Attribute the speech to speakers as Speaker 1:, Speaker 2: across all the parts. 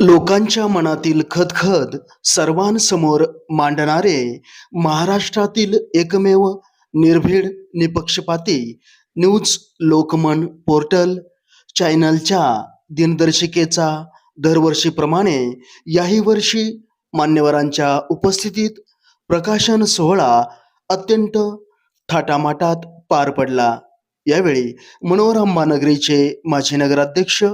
Speaker 1: लोकांच्या मनातील खदखद सर्वांसमोर मांडणारे महाराष्ट्रातील एकमेव निर्भीड निपक्षपाती न्यूज लोकमन पोर्टल चॅनलच्या दिनदर्शिकेचा दरवर्षीप्रमाणे याही वर्षी मान्यवरांच्या उपस्थितीत प्रकाशन सोहळा अत्यंत थाटामाटात पार पडला. यावेळी मनोरंबा नगरीचे माजी नगराध्यक्ष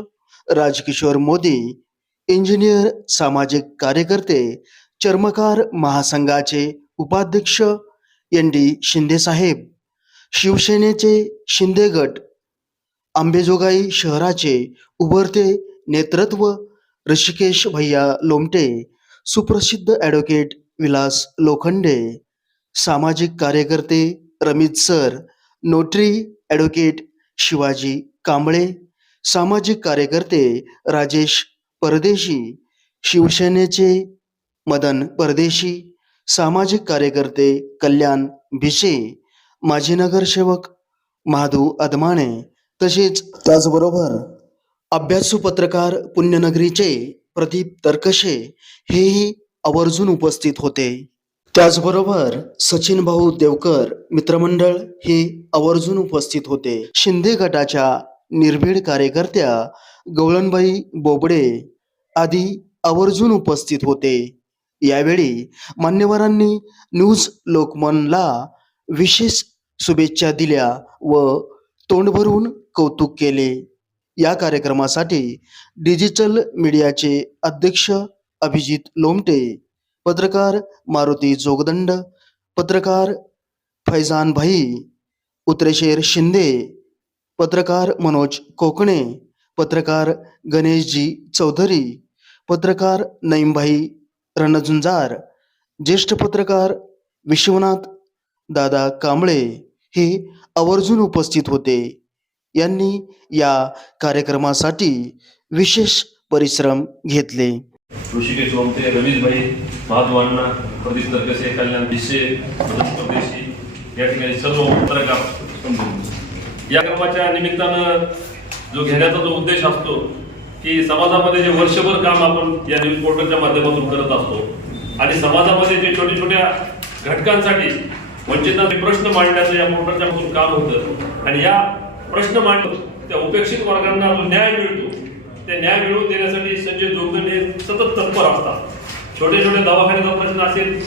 Speaker 1: राजकिशोर मोदी इंजिनियर सामाजिक कार्यकर्ते चर्मकार महासंघाचे उपाध्यक्ष एन डी शिंदेसाहेब शिवसेनेचे शिंदे गट आंबेजोगाई शहराचे उभरते नेतृत्व ऋषिकेश भैया लोमटे सुप्रसिद्ध ॲडव्होकेट विलास लोखंडे सामाजिक कार्यकर्ते Ramit sir notary advocate Shivaji Kamble सामाजिक कार्यकर्ते राजेश परदेशी शिवसेनेचे मदन परदेशी सामाजिक कार्यकर्ते कल्याण भिसे माजी नगरसेवक महादू अदमाणे तसेच त्याचबरोबर अभ्यासू पत्रकार पुण्यनगरीचे प्रदीप तरकशे हेही आवर्जून उपस्थित होते. त्याचबरोबर सचिन भाऊ देवकर मित्रमंडळ हे आवर्जून उपस्थित होते. शिंदे गटाच्या निर्भीड कार्यकर्त्या गवळणबाई बोबडे आदी आवर्जून उपस्थित होते. यावेळी मान्यवरांनी न्यूज लोकमनला विशेष शुभेच्छा दिल्या व तोंड भरून कौतुक केले. या कार्यक्रमासाठी डिजिटल मीडियाचे अध्यक्ष अभिजित लोमटे पत्रकार मारुती जोगदंड पत्रकार फैजान भाई उतरेशेर शिंदे पत्रकार मनोज कोकणे पत्रकार गणेशजी चौधरी पत्रकार नईमभाई रणझुंजार ज्येष्ठ पत्रकार विश्वनाथ दादा कांबळे हे आवर्जून उपस्थित होते. यांनी या कार्यक्रमासाठी विशेष परिश्रम घेतले.
Speaker 2: ऋषिकेश ओमते रमेशभाई भाई प्रदेश तर्कसे कल्याण दिशे प्रदेशी या ठिकाणी सर्व पत्रकार या क्रमाच्या निमित्तानं जो घेण्याचा जो उद्देश असतो की समाजामध्ये जे वर्षभर काम आपण या न्यूज पोर्टलच्या माध्यमातून करत असतो आणि समाजामध्ये जे छोट्या छोट्या घटकांसाठी वंचितांचे प्रश्न मांडण्याचं या पोर्टलच्या माध्यमातून काम होतं आणि या प्रश्न मांड त्या उपेक्षित वर्गांना जो न्याय मिळतो ते न्याय मिळवून देण्यासाठी संजय जोगदंड हे सतत तत्पर असतात. छोटे छोटे दवाखान्याचा प्रश्न असेल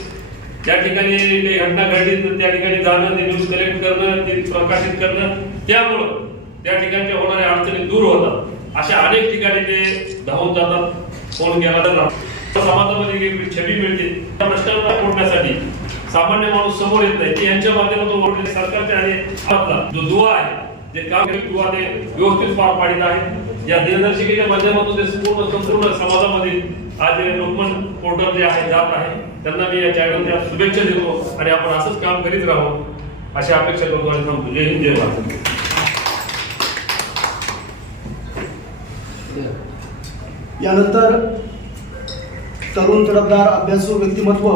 Speaker 2: त्या ठिकाणी काही घटना घडली तर त्या ठिकाणी जाणं ते न्यूज कलेक्ट करणं ते प्रकाशित करणं त्यामुळं त्या ठिकाणच्या होणाऱ्या अडचणी दूर होतात. अशा अनेक ठिकाणी ते धावून जातात फोन केला तर समाजामध्ये छबी मिळते. त्या प्रश्नांना फोडण्यासाठी सामान्य माणूस समोर येत नाही. ते यांच्या माध्यमातून ओळखले सरकारच्या आणि जो दुवा आहे जे काम दुवा ते व्यवस्थित पार पाडित आहे या दिनदर्शिकेच्या माध्यमातून ते पूर्ण संपूर्ण समाजामध्ये आज हे लोकमन पोर्टल जे आहे जात आहे. त्यांना मी या चॅनलच्या शुभेच्छा देतो आणि आपण असंच काम करीत राहू. अशा अपेक्षा करतो आणि जय हिंद जय महाराष्ट्र
Speaker 1: यानंतर तरुण तडफदार अभ्यासू व्यक्तिमत्व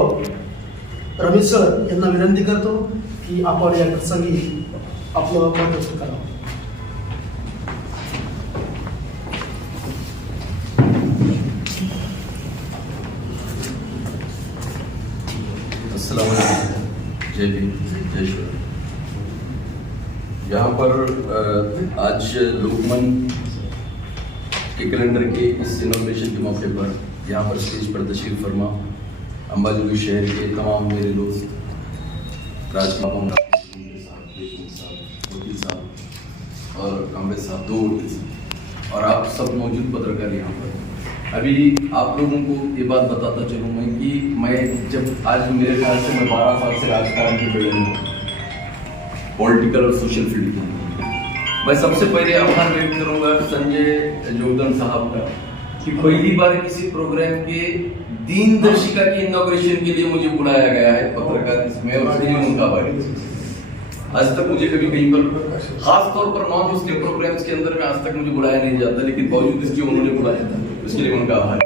Speaker 1: रमेश सर यांना विनंती करतो की आपण या प्रसंगी आपलं मत करावं.
Speaker 3: जय भीम जय यहाँ पर आज लोकमन के कैलेंडर के इस इनोग्रेशन के मौके पर यहाँ पर स्टेज पर तशरीफ़ फरमा। अम्बाजोगी शहर के तमाम मेरे दोस्त साहब और कांग्रेस साहब, दो और आप सब मौजूद पत्रकार यहाँ पर। अभी आप लोगों को ये बात बताता चलूँ मैं कि मैं जब आज मेरे ख्याल से मैं बारह साल से राजकारण की फ़ील्ड हूँ। पॉलिटिकल और सोशल फ़ील्ड में मैं सबसे पहले आभार व्यक्त करूँगा संजय जोगदन साहब का कि पहली बार किसी प्रोग्राम के दीन दर्शिका की इनॉग्रेशन के लिए मुझे बुलाया गया है पत्रकार इसमें और उसके लिए उनका। आज तक मुझे कभी कहीं पर खास तौर पर नॉन उसके प्रोग्राम्स के अंदर में आज तक मुझे बुलाया नहीं जाता, लेकिन बावजूद इसके उन्होंने बुलाया था उसके लिए उनका आभार।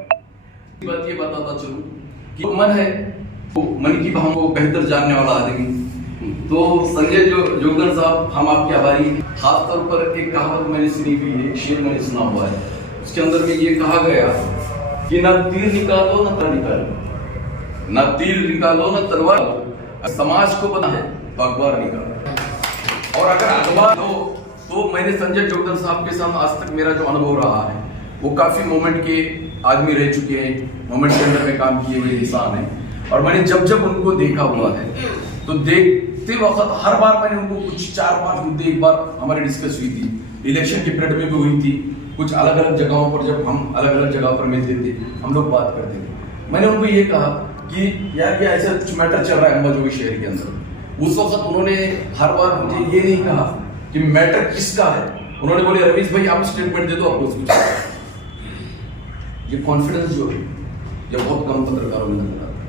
Speaker 3: बात ये बताता चलूँ कि मन है, वो मन की भावों को बेहतर जानने वाला आदमी तो संजय जो जोगदन साहब, हम आपके आभारी हैं। खास तौर पर एक कहावत मैंने सुनी हुई है शेर मैंने सुना हुआ है। उसके अंदर में ये कहा गया कि ना तीर निकालो, ना तलवार निकालो। ना तीर निकालो, ना तलवार समाज को बना है तो अखबार निकालो। और अगर अखबार हो तो मैंने संजय जोगदर साहब के साथ आज तक मेरा जो अनुभव रहा है, वो काफ़ी मोमेंट के आदमी रह चुके हैं। मोमेंट के अंदर में काम किए हुए इंसान हैं। और मैंने जब जब उनको देखा हुआ है तो देखते वक्त हर बार मैंने उनको कुछ चार पाँच मुद्दे एक बार हमारी डिस्कस हुई थी। इलेक्शन के पीरियड में भी हुई थी। कुछ अलग अलग जगहों पर जब हम अलग अलग जगह पर मिलते थे, हम लोग बात करते थे। मैंने उनको ये कहा कि, यार ये ऐसा कुछ मैटर चल रहा है अम्बाजोगी शहर के अंदर? उस वक्त उन्होंने हर बार मुझे ये नहीं कहा कि मैटर किसका है। उन्होंने बोले रमेश भाई, आप स्टेटमेंट दे दो, आपको कुछ ये कॉन्फिडेंस जो है, ये बहुत कम पत्रकारों में नज़र आता है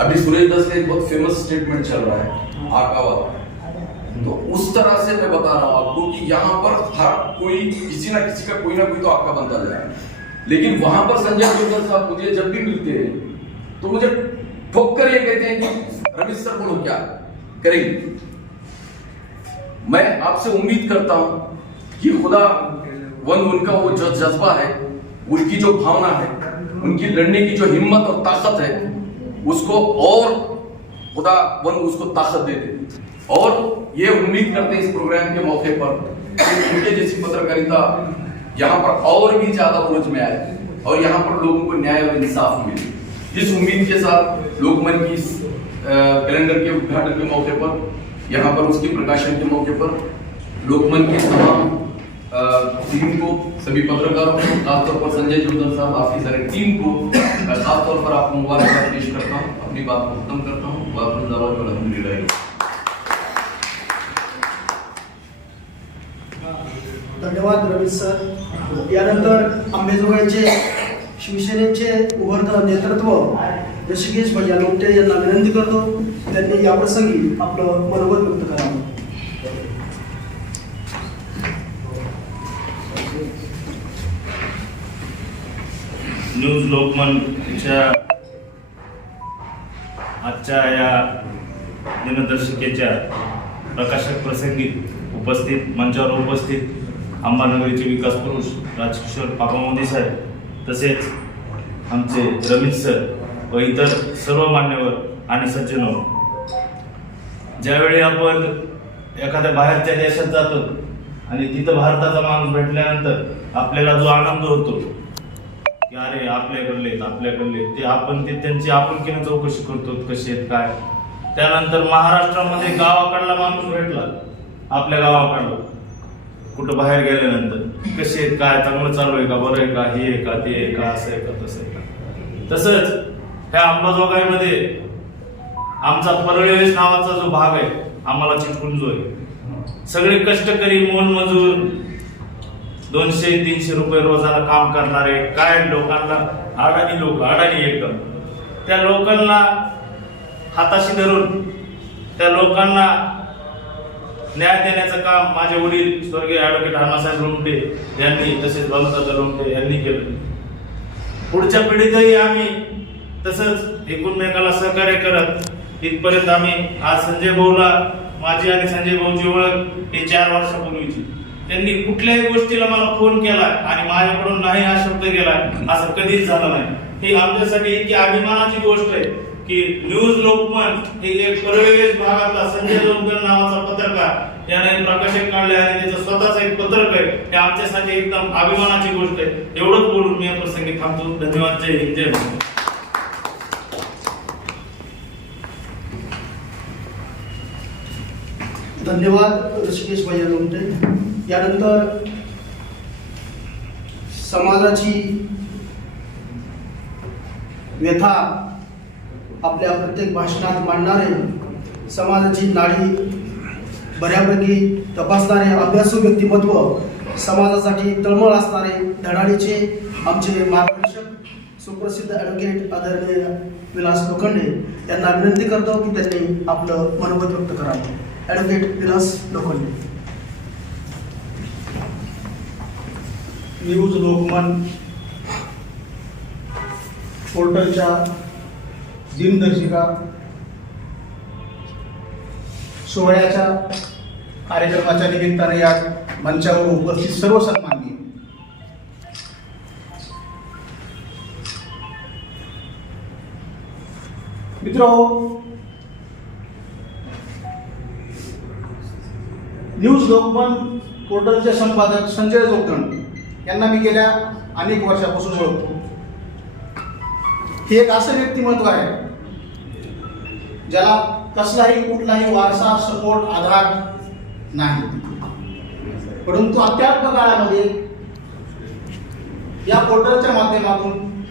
Speaker 3: अभी सुरेश दस का एक बहुत फ़ेमस स्टेटमेंट चल रहा है आका वाला तो उस तरह से मैं बता रहा हूँ आपको कि यहाँ पर हर कोई, किसी ना किसी का कोई ना कोई तो आका बनता जाए लेकिन वहाँ पर संजय जोगल साहब मुझे जब भी मिलते हैं तो मुझे ठोक कर ये कहते हैं कि, रमेश सर, बोलो क्या करेंगे? मैं आपसे उम्मीद करता हूँ कि खुदा वन उनका वो जो जज्बा है, उनकी जो भावना है, उनकी लड़ने की जो हिम्मत और ताकत है उसको और खुदा वन उसको ताकत दे दे। और ये उम्मीद करते हैं इस प्रोग्राम के मौके पर उनके जैसी पत्रकारिता यहाँ पर और भी ज़्यादा उलझ में आए और यहाँ पर लोगों को न्याय और इंसाफ मिले। इस उम्मीद के साथ लोकमन की इस कैलेंडर के उद्घाटन के मौके पर, यहाँ पर उसके प्रकाशन के मौके पर लोकमन के तमाम टीम को, सभी पत्रकारों को, खासतौर पर संजय जोधर साहब, आपकी सारी टीम को साफ तौर पर आपको मुबारकबाद पेश करता हूँ अपनी बात को खत्म करता हूँ वापस दावा अलहमदिल्ला
Speaker 1: धन्यवाद रवी सर। यानंतर आंबेजोगाईचे शिवसेनेचे उभरतं नेतृत्व ऋषिकेश भैया लोमटे यांना विनंती करतो. त्यांनी याप्रसंगी आपलं मनोगत व्यक्त करावं.
Speaker 4: न्यूज लोकमनच्या आजच्या या दिनदर्शिकेच्या प्रकाशक प्रसंगी उपस्थित मंचावर उपस्थित अंबानगरीचे विकास पुरुष राजकिशोर पापा मोदी साहेब तसेच आमचे रमेश सर व इतर सर्व मान्यवर आणि सज्जनो ज्यावेळी आपण एखाद्या बाहेरच्या देशात जातो आणि तिथं भारताचा माणूस भेटल्यानंतर आपल्याला जो आनंद होतो अरे आपल्याकडले आहेत, आपल्याकडले आहेत. ते आपण ते त्यांची आपुलकीने चौकशी करतो कसे आहेत काय त्यानंतर महाराष्ट्रामध्ये गावाकडला माणूस भेटला. आपल्या गावाकडला. कुठं बाहेर गेल्यानंतर. कसे आहेत काय चांगलं चालू आहे का बरं आहे का हे आहे का ते आहे का असं आहे का तसं आहे का. तसंच ह्या अंबाजोगाईमध्ये आमचा परळेस नावाचा जो भाग आहे आम्हाला चिटकून जो आहे. सगळे कष्टकरी मोलमजूर दोनशे तीनशे रुपये रोजाला काम करणारे काय लोकांना? अडाणी लोक अडाणी एकदम. त्या लोकांना हाताशी धरून त्या लोकांना न्याय देण्याचं काम माझे वडील स्वर्गीय ॲडव्होकेट अण्णासाहेब लोमटे यांनी तसेच बालुदादा लोमटे यांनी केलं. पुढच्या पिढीतही आम्ही तसंच एकूणमेकाला सहकार्य करत इथपर्यंत आम्ही आज संजय भाऊला माझी आणि संजय भाऊची ओळख ही चार वर्षापूर्वीची. त्यांनी कुठल्याही गोष्टीला मला फोन केला आणि माझ्याकडून नाही हा शब्द गेला असं कधीच झालं नाही. ही आमच्यासाठी इतकी अभिमानाची गोष्ट आहे की न्यूज लोकमन हे एक परवेश भागातला संजय जोगदर नावाचा पत्रकार याने प्रकाशित काढले आणि त्याचं स्वतःच एक पत्रक आहे. हे आमच्यासाठी एकदम अभिमानाची गोष्ट आहे. एवढंच बोलून मी या प्रसंगी थांबतो. धन्यवाद. जय हिंद जय महाराष्ट्र.
Speaker 1: धन्यवाद ऋषिकेश भाई लोमटे यानंतर समाजाची व्यथा आपल्या प्रत्येक भाषणात मांडणारे समाजाची नाडी बऱ्यापैकी तपासणारे अभ्यासू व्यक्तिमत्व समाजासाठी तळमळ असणारे धडाडीचे आमचे मार्गदर्शक सुप्रसिद्ध ॲडव्होकेट आदरणीय विलास लोखंडे यांना विनंती करतो की त्यांनी आपलं मनोगत व्यक्त करावं. ॲडव्होकेट विलास लोखंडे.
Speaker 5: न्यूज लोकमन पोर्टलच्या दिनदर्शिका सोहळ्याच्या कार्यक्रमाच्या निमित्ताने या मंचावर उपस्थित सर्व सन्माननीय. मित्र न्यूज लोकमन पोर्टलचे संपादक संजय जोकण यांना मी गेल्या अनेक वर्षापासून ओळखतो. हे एक असं व्यक्तिमत्व आहे ज्याला कसलाही कुठलाही वारसा सपोर्ट आधार नाही. परंतु अत्याल्प काळामध्ये या पोर्टलच्या माध्यमातून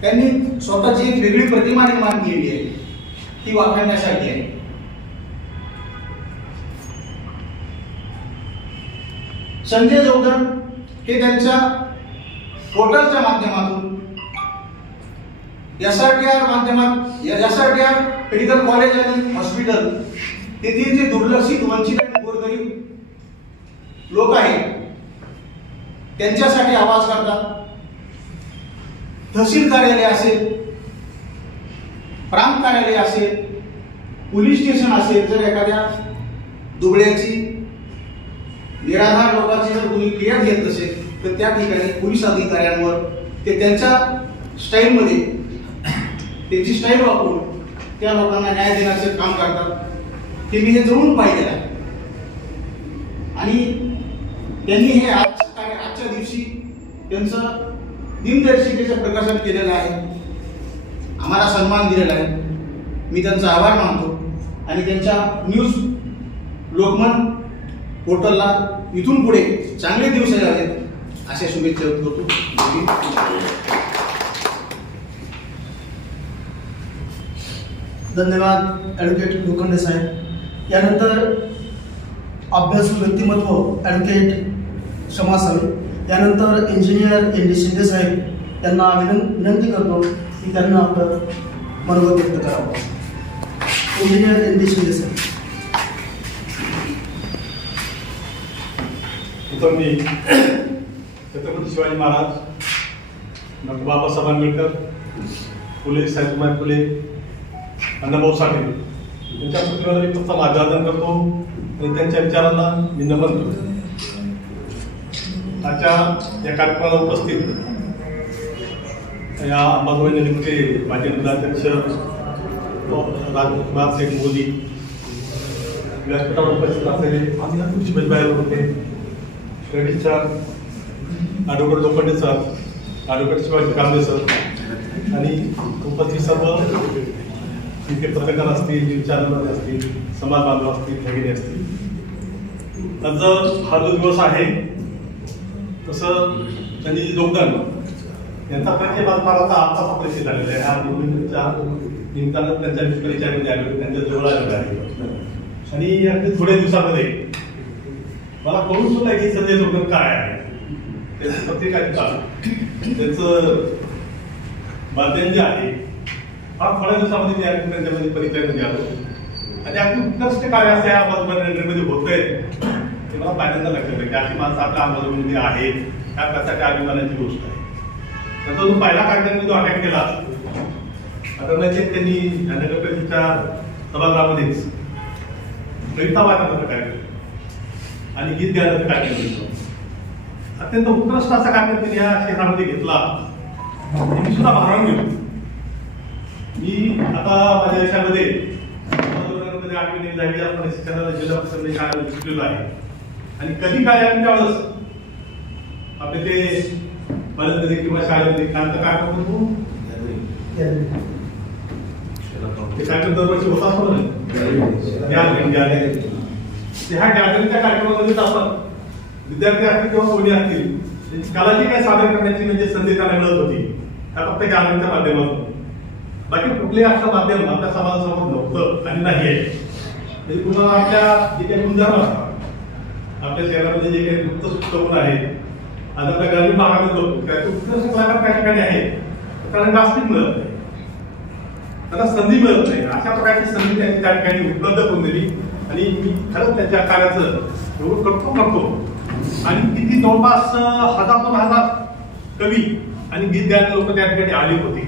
Speaker 5: त्यांनी स्वतःची एक वेगळी प्रतिमा निर्माण केली आहे. ती वापरण्यासाठी आहे. संजय जोगन हे त्यांच्या पोर्टलच्या माध्यमातून एस आर टी आर माध्यमात S R T R medical college आणि हॉस्पिटल तेथील जे दुर्लक्षित वंचित गोरगरीब लोक आहेत त्यांच्यासाठी आवाज करतात. तहसील कार्यालय असेल प्रांत कार्यालय असेल पोलीस स्टेशन असेल जर एखाद्या दुबळ्याची निराधार लोकांची जर कोणी फिर्याद घेत असेल तर त्या ठिकाणी पोलीस अधिकाऱ्यांवर ते त्यांच्या स्टाईलमध्ये त्यांची स्टाईल वापरून त्या लोकांना न्याय देण्याचं काम करतात. ते मी हे जवळून पाहिलेलं आहे. आणि त्यांनी हे आज आजच्या दिवशी त्यांचं दिनदर्शिकेचं प्रकाशन केलेलं आहे. आम्हाला सन्मान दिलेला आहे. मी त्यांचा आभार मानतो. आणि त्यांच्या न्यूज लोकमन पोर्टलला इथून पुढे चांगले दिवस यावेत अशा शुभेच्छा करतो
Speaker 1: धन्यवाद ॲडव्होकेट लोखंडे साहेब. यानंतर अभ्यास व्यक्तिमत्व ॲडव्होकेट क्षमा साहेब. यानंतर इंजिनियर एन डी शिंदे साहेब. यांना विनं विनंती करतो की त्यांना आपलं मनोगत व्यक्त करावं. इंजिनियर एन डी शिंदे साहेब.
Speaker 6: प्रथम छत्रपती शिवाजी महाराज डॉक्टर बाबासाहेब आंबेडकर फुले साहेबकुमार फुले अण्णाभाऊ साठे. यांच्या प्रतिमेला मी फक्त अभिवादन करतो आणि त्यांच्या विचारांना मी नमन करतो. आजच्या या कार्यक्रमाला उपस्थित या अंबाजोबाई निमित्ते माजी जिल्हाध्यक्ष राजकुमार शेख मोदी. व्यासपीठावर उपस्थित असलेले शिवाजीबाई होते. क्रेडिटच्या advocate Lokhande sir advocate Shivaji Kamble sir आणि उपस्थित सर्व इथे पत्रकार असतील न्यूज असतील समाज बांधव असतील भगिनी असतील. त्यांचा हा जो दिवस आहे तसं त्यांनी योगदान यांचा परिचय मला आता आत्ताचा परिचय झालेला आहे. हा निवडणुकीच्या निमित्तानं त्यांच्या परिचयामध्ये आलो त्यांच्या जवळ आलेला आहे. आणि अगदी थोड्या दिवसामध्ये मला कळून सुद्धा की संजय जोगन काय आहे त्याचं पत्रिका त्याचं माध्यम जे आहे हा थोड्या दिवसामध्ये मी त्यांच्यामध्ये परिचयामध्ये म्हणजे आलो. आणि अगदी उत्कृष्ट कार्य असं या अंबाजोगाईमध्ये होत आहे ते मला पहिल्यांदा लक्षात आहे. की अशी माणसं आपल्या अंमलबजावणीमध्ये आहेत. ह्या प्रकारची अभिमानाची गोष्ट आहे. त्याचा जो पहिला कार्यक्रम जो अटॅक केला आता नक्कीच त्यांनी नगरपरिषदेच्या सभागृहामध्येच. कविता वाचनाचा कार्यक्रम. आणि गीत गायनाचा कार्यक्रम घेतला अत्यंत उत्कृष्ट असा कार्यक्रम त्यांनी या क्षेत्रामध्ये घेतला. मी सुद्धा भारावून गेलो मी आता माझ्या देशामध्ये मध्ये आठवी नवी दहावी असताना शिक्षणाला जिल्हा परिषद शाळेमध्ये शिकलेलो आहे. आणि कधी काय त्यावेळेस आपले ते किंवा शाळेमध्ये ते? कार्यक्रम दरवर्षी होत असतो ना? ह्या गॅदरिंगच्या कार्यक्रमामध्येच आपण विद्यार्थी असतील किंवा कोणी असतील त्यांची कला जी काय सादर करण्याची म्हणजे संधी त्यांना मिळत होती त्या फक्त गॅदरिंगच्या माध्यमातून. बाकी कुठलेही असं माध्यम आपल्या समाजासमोर नव्हतं आणि नाही आहे म्हणजे पुन्हा आपल्या जे काही गुणधर्म असतात आपल्या शहरामध्ये जे काही गुप्त सुप्तगुण आहेत आज आपल्या ग्रामीण भागामध्ये बघतो काय उत्कृष्ट कलाकार त्या ठिकाणी आहेत कारण व्यासपीठ मिळत नाही. त्यांना संधी मिळत नाही. अशा प्रकारची संधी त्यांनी त्या ठिकाणी उपलब्ध करून दिली. आणि मी खरंच त्यांच्या कार्याचं एवढं करतो करतो. आणि किती जवळपास हजार दोन हजार कवी आणि गीत गायक लोक त्या ठिकाणी आले होते.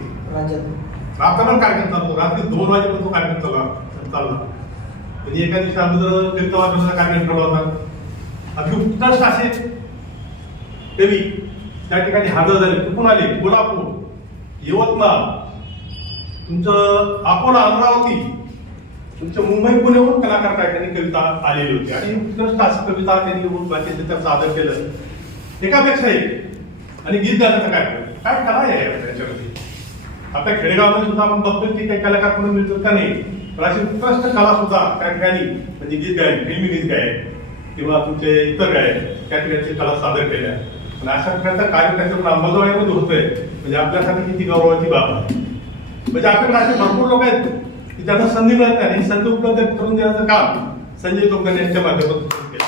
Speaker 6: रात्रभर कार्यक्रम चालतो. रात्री दोन वाजेपर्यंत तो कार्यक्रम चालला चालला. म्हणजे एका दिवशी आमचं कीर्तवाचा कार्यक्रम ठेवला होता. अगदी उत्कृष्ट असे कवी त्या ठिकाणी हजर झाले. कुठून आले? कोल्हापूर यवतमाळ. तुमचं अकोला अमरावती. तुमच्या मुंबई पुण्याहून कलाकार काय त्यांनी कविता आलेली होती. आणि उत्कृष्ट अशी कविता त्यांनी लिहून बाकीचे त्यात सादर केलं. एकापेक्षा एक. आणि गीत गाण्याचं काय काय कला आहे त्याच्यामध्ये? आता खेडेगावमध्ये सुद्धा आपण बघतो की काही कलाकार म्हणून मिळतात का नाही? पण अशी उत्कृष्ट कला सुद्धा त्या ठिकाणी म्हणजे गीत गायन फिल्मी गीत गायन किंवा तुमचे इतर गायन त्या ठिकाणचे कला सादर केल्या. आणि अशा प्रकारचा कार्यक्रम अंमलबजावणीमध्ये होतोय. म्हणजे आपल्यासाठी किती गौरवाची बाब आहे. म्हणजे आपल्याकडे असे भरपूर लोक आहेत. की त्यांना संधी मिळत नाही. संधी उपलब्ध करून देण्याचं काम संजय तोकडे यांच्या माध्यमातून सुरू केलं.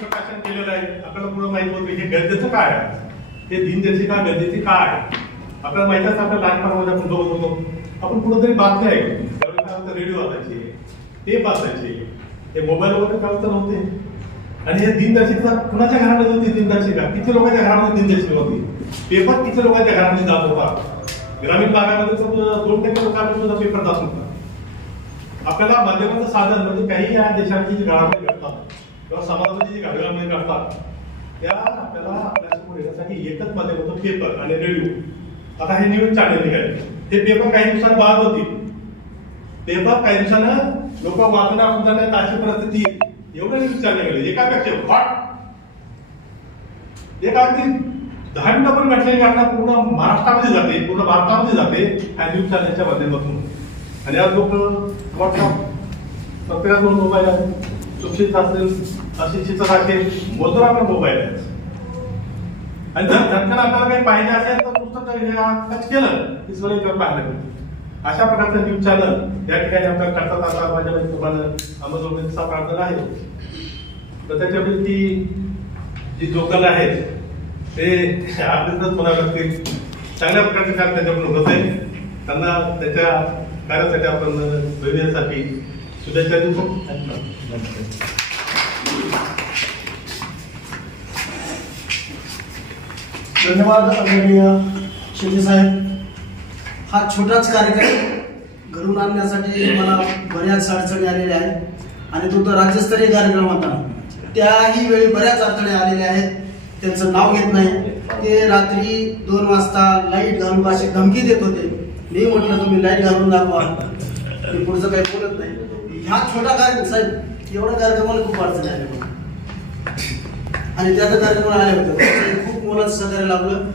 Speaker 6: प्रकाशन केलेलं आहे. आपल्याला पुढे माहीत होतं हे गरजेचं काय आहे? हे दिनदर्शिका गरजेची काय आहे? आपल्याला माहीत असतं आपल्या लहानपणामध्ये आपण बघत होतो. आपण कुठेतरी बातम्या ऐकतो. काय होतं? रेडिओ असायचे ते वाचायचे हे मोबाईल वगैरे काय होतं? नव्हते. आणि हे दिनदर्शिका कुणाच्या घरामध्ये होती? दिनदर्शिका किती लोकांच्या घरामध्ये दिनदर्शिका होती? पेपर किती लोकांच्या घरामध्ये जात होता? ग्रामीण भागामध्ये तर दोन टक्के लोकांना सुद्धा पेपर जात होता आपल्याला माध्यमाचं साधन म्हणजे काही या देशाची जी घडामोडी घडतात किंवा समाजाची जी घडामोडी घडतात त्या आपल्याला आपल्यासमोर येण्यासाठी एकच माध्यम होतं पेपर आणि रेडिओ. आता हे न्यूज चॅनल निघाले. ते पेपर काही दिवसांनी बाद होतील. पेपर काही दिवसानं लोक वाचणार सुद्धा अशी परिस्थिती येईल. एवढे न्यूज चॅनल एकापेक्षा वाट एक अगदी दहा मिनिटं पण घटना पूर्ण महाराष्ट्रामध्ये जाते पूर्ण भारतामध्ये जाते ह्या न्यूज चॅनलच्या माध्यमातून. आणि आज लोक व्हॉट्सअप मोबाईल आहे सुशिक्षित असेल अशिक्षित असेल मजूर आपला मोबाईल आहे आणि जर धडकन आपल्याला काही पाहिजे असेल तर पुस्तक हे टच केलं की सगळं इकडे पाहायला मिळतं अशा प्रकारचं न्यूज चॅनल या ठिकाणी आपल्याला करतात. आता माझ्या माहिती तुम्हाला अमरावतीचा प्रार्थना आहे. तर त्याच्यामध्ये ती जी जोकल आहेत ते दिवसात म्हणावं लागते. चांगल्या प्रकारचे काम त्याच्याकडून होत आहे. त्यांना त्याच्या कार्यासाठी आपण भविष्यासाठी शुभेच्छा देतो.
Speaker 7: धन्यवाद आदरणीय शेती साहेब. हा छोटाच कार्यक्रम घडून आणण्यासाठी मला बऱ्याच अडचणी आलेल्या आहेत. आणि तो तर राज्यस्तरीय कार्यक्रम होता. त्याही वेळी बऱ्याच अडचणी आलेल्या आहेत. त्यांचं नाव घेत नाही. ते रात्री दोन वाजता लाइट घालून अशी धमकी देत होते. मी म्हटलं तुम्ही लाइट घालून दाखवा. मी पुढचं काही बोलत नाही. ह्या छोटा कार्यक्रम साहेब एवढा कार्यक्रमाला खूप अडचणी आल्या आणि त्याचा कार्यक्रम आले होते खूप मोलाचं सहकार्य लाभलं.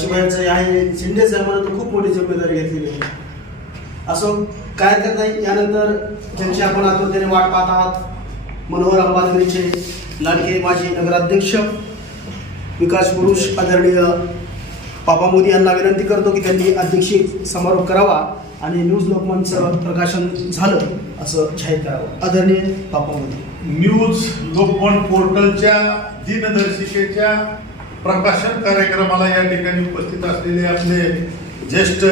Speaker 7: शिवायचं आहे. शिंदे साहेबांना तर खूप मोठी जबाबदारी घेतलेली आहे. असं काय तर नाही. यानंतर ज्यांची आपण आतुरतेने वाट पाहत आहात मनोहर अंबाजरीचे लाडके माजी नगराध्यक्ष विकास पुरुष आदरणीय पापा मोदी यांना विनंती करतो की त्यांनी अध्यक्षीय समारोप करावा आणि न्यूज लोकमनचं प्रकाशन झालं असं जाहीर करावं. आदरणीय पापा मोदी.
Speaker 8: न्यूज लोकमत पोर्टलच्या दिनदर्शिकेच्या प्रकाशन कार्यक्रमाला या ठिकाणी उपस्थित असलेले आपले ज्येष्ठ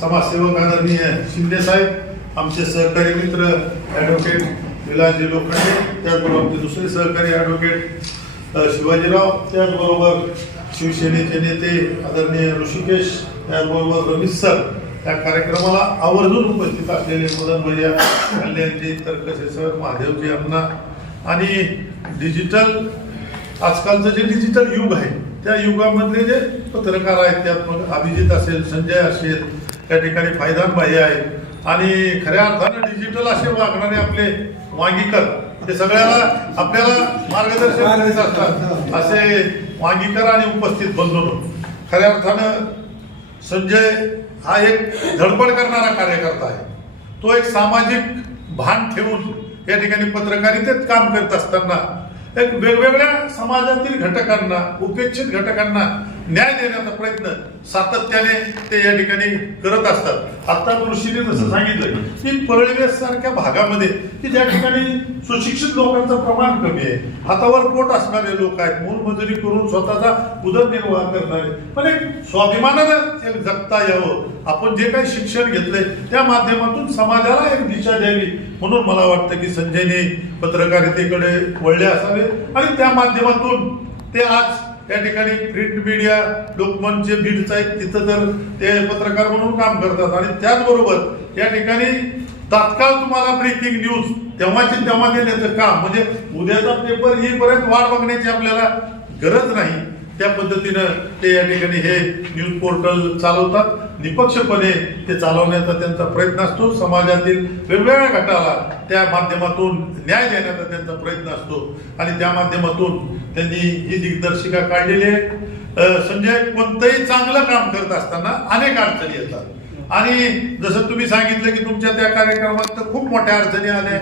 Speaker 8: समाजसेवक आदरणीय शिंदे साहेब आमचे सहकारी मित्र ॲडव्होकेट विलासजी लोखंडे त्याचबरोबर आमचे दुसरे सहकारी ॲडव्होकेट शिवाजीराव त्याचबरोबर शिवसेनेचे नेते आदरणीय ऋषिकेश त्याचबरोबर रमेश सर या कार्यक्रमाला आवर्जून उपस्थित असलेले मदन भैया कल्याणजी तर्कशे सर महादेवजी अण्णा आणि डिजिटल आजकालचं जे डिजिटल युग आहे त्या युगामधले जे पत्रकार आहेत त्यात मग अभिजित असेल संजय असेल त्या ठिकाणी फायदान भाई आहेत आणि खऱ्या अर्थानं डिजिटल असे वागणारे आपले वांगीकर ते सगळ्याला आपल्याला मार्गदर्शन करीत असतात. असे वांगीकर आणि उपस्थित बंधून खऱ्या अर्थानं संजय हा एक धडपड करणारा कार्यकर्ता आहे. तो एक सामाजिक भान ठेवून या ठिकाणी पत्रकारितेत काम करत असताना एक वेगवेगळ्या समाजातील घटकांना उपेक्षित घटकांना न्याय देण्याचा प्रयत्न सातत्याने ते या ठिकाणी करत असतात. आता ऋषीने जसं सांगितलं की पळवेस सारख्या भागामध्ये की ज्या ठिकाणी सुशिक्षित लोकांचं प्रमाण कमी आहे हातावर पोट असणारे लोक आहेत मोलमजुरी करून स्वतःचा उदरनिर्वाह करणारे पण एक स्वाभिमानानं एक जगता यावं. आपण जे काही शिक्षण घेतलंय त्या माध्यमातून समाजाला एक दिशा द्यावी म्हणून मला वाटतं की संजयने पत्रकारितेकडे वळले असावे आणि त्या माध्यमातून ते आज त्या ठिकाणी प्रिंट मीडिया लोकमन जे बीडचं आहेत तिथं तर ते पत्रकार म्हणून काम करतात. आणि त्याचबरोबर या ठिकाणी तात्काळ तुम्हाला ब्रेकिंग न्यूज तेव्हाची तेव्हा देण्याचं काम म्हणजे उद्याचा पेपर येईपर्यंत वाट बघण्याची आपल्याला गरज नाही. त्या पद्धतीनं ते या ठिकाणी हे न्यूज पोर्टल चालवतात. निपक्षपणे ते चालवण्याचा त्यांचा प्रयत्न असतो. समाजातील वेगवेगळ्या गटाला त्या माध्यमातून न्याय देण्याचा त्यांचा प्रयत्न असतो. आणि त्या माध्यमातून त्यांनी ही दिग्दर्शिका काढलेली आहे. संजय कोणतंही चांगलं काम करत असताना अनेक अडचणी येतात. आणि जसं तुम्ही सांगितलं की तुमच्या त्या कार्यक्रमात तर खूप मोठ्या अडचणी आल्या.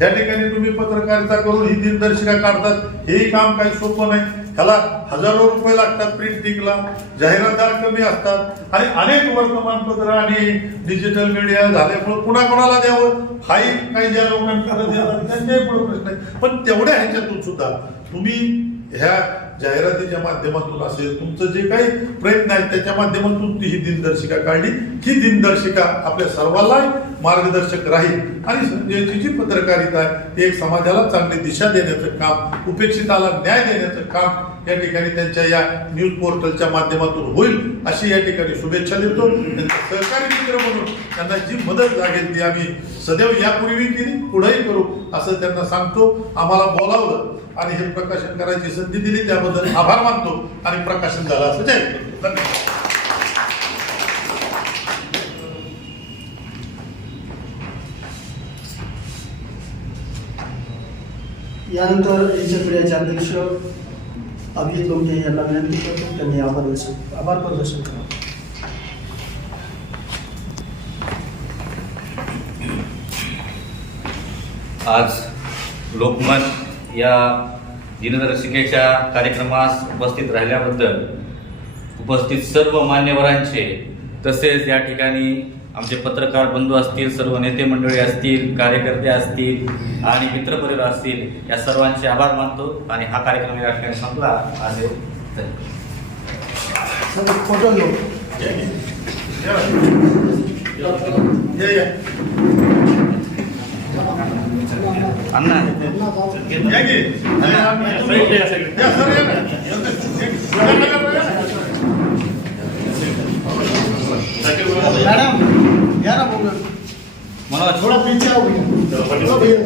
Speaker 8: या ठिकाणी तुम्ही पत्रकारिता करून ही दिनदर्शिका काढतात हेही काम काही सोपं नाही. ह्याला हजारो रुपये लागतात प्रिंटिंगला जाहिरातदार कमी असतात आणि अनेक वर्तमानपत्र आणि डिजिटल मीडिया झाल्यामुळे पुन्हा कोणाला द्यावं? हाही काही ज्या लोकांकडे त्यांच्याही पुढे प्रश्न आहे. पण तेवढ्या ह्याच्यातून सुद्धा तुम्ही ह्या जाहिरातीच्या माध्यमातून असेल तुमचं जे काही प्रयत्न आहेत त्याच्या माध्यमातून ती ही दिनदर्शिका काढली. ही दिनदर्शिका आपल्या सर्वांना मार्गदर्शक राहील. आणि संजयची जी पत्रकारिता आहे ती एक समाजाला चांगली दिशा देण्याचं काम उपेक्षिताला न्याय देण्याचं काम या ठिकाणी त्यांच्या या न्यूज पोर्टलच्या माध्यमातून होईल अशी या ठिकाणी शुभेच्छा देतो. सहकारी मित्र म्हणून त्यांना जी मदत लागेल ती आम्ही सदैव यापूर्वी केली पुढेही करू असं त्यांना सांगतो. आम्हाला बोलावलं आणि हे प्रकाशन करायची संधी दिली त्याबद्दल आभार मानतो आणि प्रकाशन झालं असं जाहीर धन्यवाद.
Speaker 1: यानंतर यांच्या पिढ्याचे अध्यक्ष अभिजित लोमटे यांना विनंती करतो. त्यांनी आभार दर्शन आभार प्रदर्शन करा
Speaker 9: आज लोकमत या दिनदर्शिकेच्या कार्यक्रमास उपस्थित राहिल्याबद्दल उपस्थित सर्व मान्यवरांचे तसेच या ठिकाणी आमचे पत्रकार बंधू असतील सर्व नेते मंडळी असतील कार्यकर्ते असतील आणि मित्रपरिवार असतील या सर्वांचे आभार मानतो आणि हा कार्यक्रम या ठिकाणी संपला.
Speaker 8: या
Speaker 9: अण्णा
Speaker 8: या की या सर या ना.
Speaker 1: मॅडम या ना बोल.
Speaker 9: मनोज
Speaker 1: थोडा पीछे आओ भैया